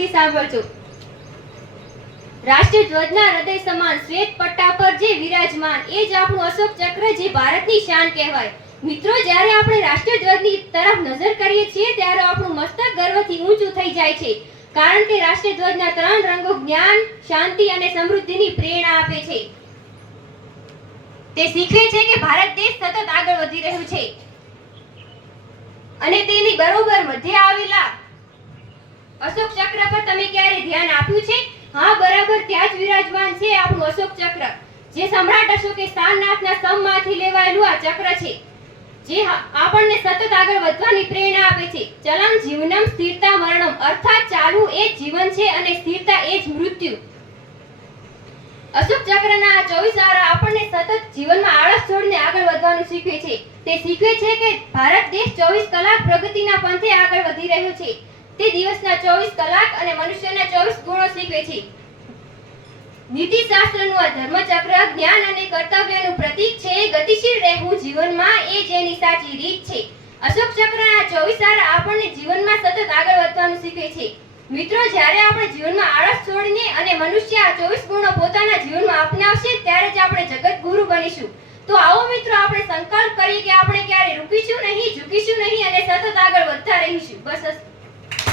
થી સાંભળજો। રાષ્ટ્રધ્વજના હૃદય સમાન શ્વેત પટ્ટા પર જે વિરાજમાન એ જ આપણું અશોક ચક્ર, જે ભારતની શાન કહેવાય। મિત્રો, જ્યારે આપણે રાષ્ટ્રધ્વજની તરફ નજર કરીએ છીએ ત્યારે આપણું મસ્તક ગર્વથી ઊંચું થઈ જાય છે, કારણ કે રાષ્ટ્રધ્વજના 3 રંગો જ્ઞાન, શાંતિ અને સમૃદ્ધિની પ્રેરણા આપે છે। તે શીખવે છે કે ભારત દેશ સતત આગળ વધી રહ્યું છે અને તેની બરોબર મધ્ય આવેલા અશોક ચક્ર પર તમે ક્યારે ધ્યાન આપ્યું છે? હા, બરાબર, ત્યાં જ વિરાજમાન છે આપણું અશોક ચક્ર, જે સમ્રાટ અશોકે સારનાથના સ્તંભમાંથી લેવાયેલું આ ચક્ર છે, જે આપણને સતત આગળ વધવાની પ્રેરણા આપે છે। ચલમ જીવનમ સ્થિરતા મરણમ, અર્થાત ચાલવું એ જ જીવન છે અને સ્થિરતા એ જ મૃત્યુ। અશોક ચક્રના આ 24 આરા આપણને સતત જીવનમાં આળસ છોડીને આગળ વધવાનું શીખવે છે। તે શીખવે છે કે ભારત દેશ 24 કલાક પ્રગતિના પંથે આગળ વધી રહ્યો છે। તે દિવસના 24 કલાક અને મનુષ્યના 24 ગુણો શીખવે છે। નીતિશાસ્ત્રનું આ ધર્મચક્ર જ્ઞાન અને કર્તવ્યનું પ્રતીક છે। ગતિશીલ રહેવું જીવનમાં એ જ એની સાચી રીત છે। અશોક ચક્રના આ 24 આરા આપણને જીવનમાં સતત આગળ વધવાનું શીખવે છે। મિત્રો, જ્યારે આપણે જીવનમાં આળસ છોડીને અને મનુષ્ય આ 24 ગુણો પોતાના જીવનમાં અપનાવશે ત્યારે જ આપણે જગત ગુરુ બનીશું। તો આવો મિત્રો, આપણે સંકલ્પ કરીએ કે આપણે ક્યારે રૂકીશું નહીં, ઝૂકીશું નહીં અને સતત આગળ વધતા રહીશું। બસ।